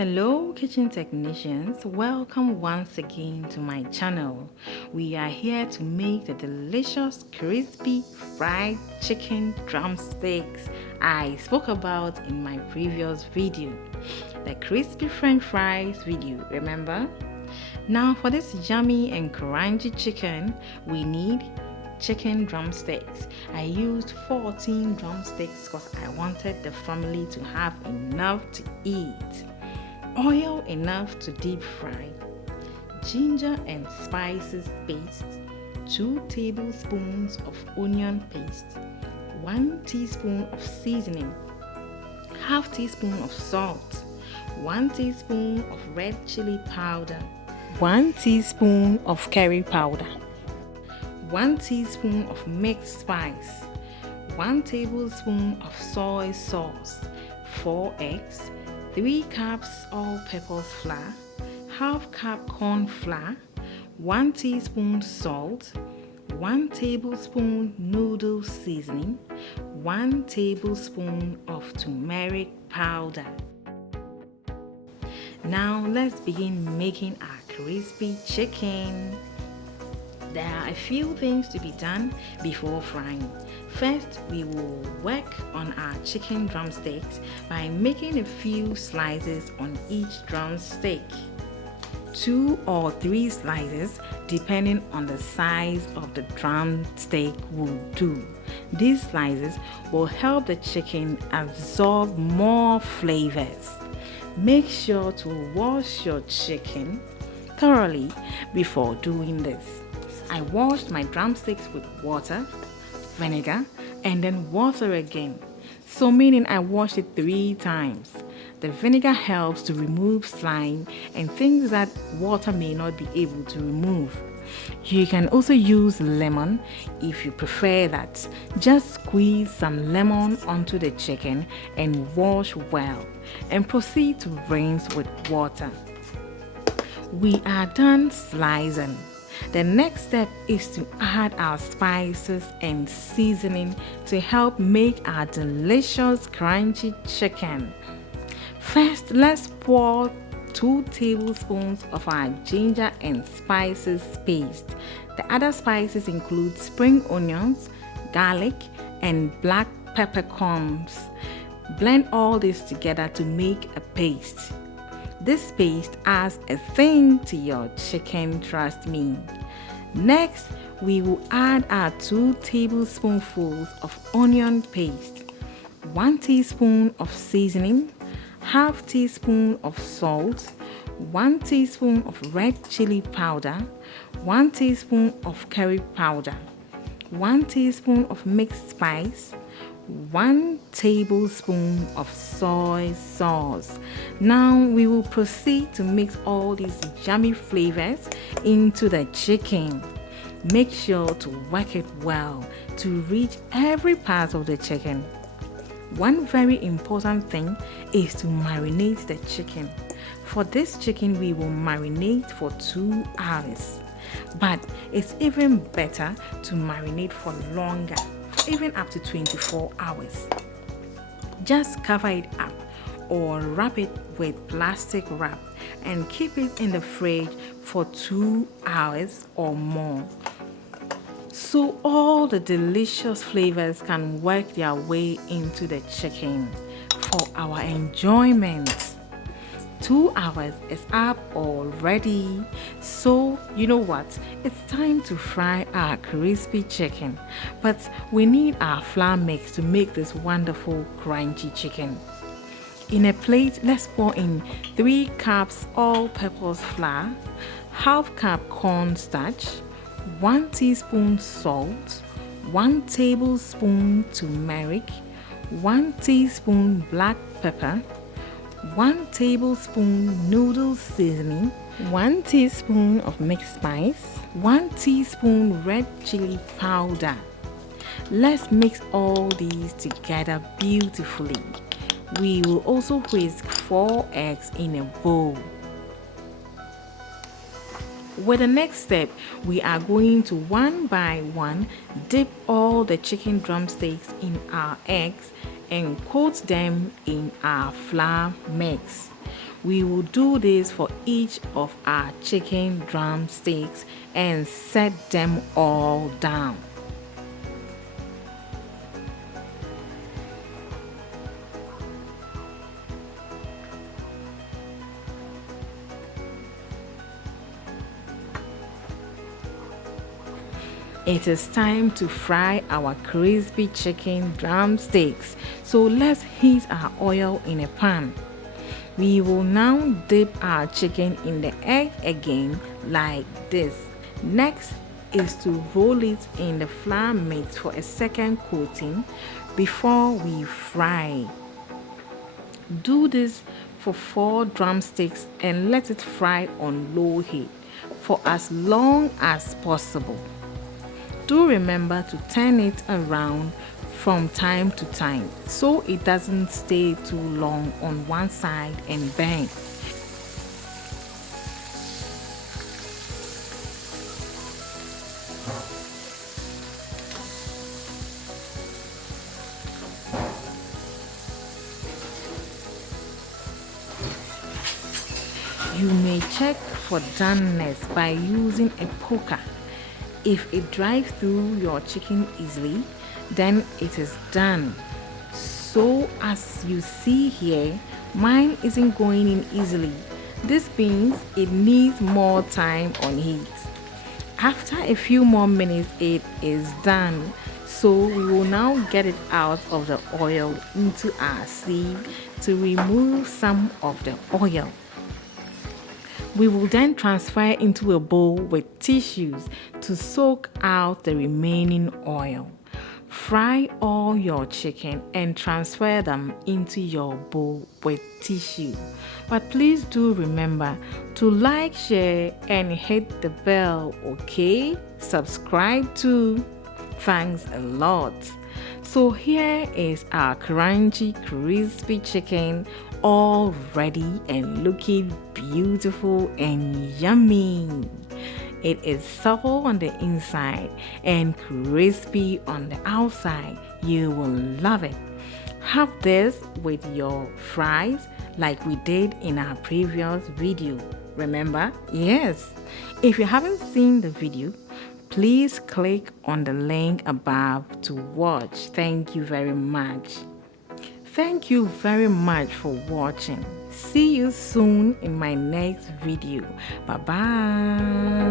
Hello kitchen technicians, welcome once again to my channel. We are here to make the delicious crispy fried chicken drumsticks I spoke about in my previous video, the crispy french fries video, remember? Now for this yummy and crunchy chicken, we need chicken drumsticks. I used 14 drumsticks because I wanted the family to have enough to eat. Oil enough to deep fry, ginger and spices paste, 2 tablespoons of onion paste, 1 teaspoon of seasoning, half teaspoon of salt, 1 teaspoon of red chili powder, 1 teaspoon of curry powder, 1 teaspoon of mixed spice, 1 tablespoon of soy sauce, 4 eggs, 3 cups all-purpose flour, half cup corn flour, 1 teaspoon salt, 1 tablespoon noodle seasoning, 1 tablespoon of turmeric powder. Now let's begin making our crispy chicken. There are a few things to be done before frying. First, we will work on our chicken drumsticks by making a few slices on each drumstick. 2 or 3 slices depending on the size of the drumstick will do. These slices will help the chicken absorb more flavors. Make sure to wash your chicken thoroughly before doing this. I washed my drumsticks with water, vinegar, and then water again. So meaning I washed it 3 times. The vinegar helps to remove slime and things that water may not be able to remove. You can also use lemon if you prefer that. Just squeeze some lemon onto the chicken and wash well and proceed to rinse with water. We are done slicing. The next step is to add our spices and seasoning to help make our delicious crunchy chicken. First, let's pour 2 tablespoons of our ginger and spices paste. The other spices include spring onions, garlic, and black peppercorns. Blend all this together to make a paste. This paste adds a thing to your chicken, trust me. Next, we will add our 2 tablespoonfuls of onion paste, 1 teaspoon of seasoning, half teaspoon of salt, 1 teaspoon of red chili powder, 1 teaspoon of curry powder, 1 teaspoon of mixed spice, 1 tablespoon of soy sauce. Now we will proceed to mix all these yummy flavors into the chicken. Make sure to work it well to reach every part of the chicken. One very important thing is to marinate the chicken. For this chicken, we will marinate for 2 hours. But it's even better to marinate for longer, even up to 24 hours. Just cover it up or wrap it with plastic wrap and keep it in the fridge for 2 hours or more, so all the delicious flavors can work their way into the chicken for our enjoyment. 2 hours is up already, so you know what, it's time to fry our crispy chicken, but we need our flour mix to make this wonderful crunchy chicken. In a plate, let's pour in 3 cups all-purpose flour, half cup cornstarch, 1 teaspoon salt, 1 tablespoon turmeric, 1 teaspoon black pepper, 1 tablespoon noodle seasoning, 1 teaspoon of mixed spice, 1 teaspoon red chili powder. Let's mix all these together beautifully. We will also whisk 4 eggs in a bowl. With the next step, we are going to one by one dip all the chicken drumsticks in our eggs and coat them in our flour mix. We will do this for each of our chicken drumsticks and set them all down. It is time to fry our crispy chicken drumsticks. So let's heat our oil in a pan. We will now dip our chicken in the egg again like this. Next is to roll it in the flour mix for a second coating before we fry. Do this for 4 drumsticks and let it fry on low heat for as long as possible. Do remember to turn it around from time to time so it doesn't stay too long on one side and burn. You may check for doneness by using a poker. If it drives through your chicken easily, then it is done. So as you see here, mine isn't going in easily. This means it needs more time on heat. After a few more minutes, it is done. So we will now get it out of the oil into our sieve to remove some of the oil. We will then transfer into a bowl with tissues to soak out the remaining oil. Fry all your chicken and transfer them into your bowl with tissue. But please do remember to like, share, and hit the bell, okay? Subscribe too. Thanks a lot. So here is our crunchy, crispy chicken, all ready and looking beautiful and yummy. It is supple on the inside and crispy on the outside. You will love it. Have this with your fries like we did in our previous video. Remember? Yes. If you haven't seen the video, please click on the link above to watch. Thank you very much. Thank you very much for watching. See you soon in my next video. Bye bye.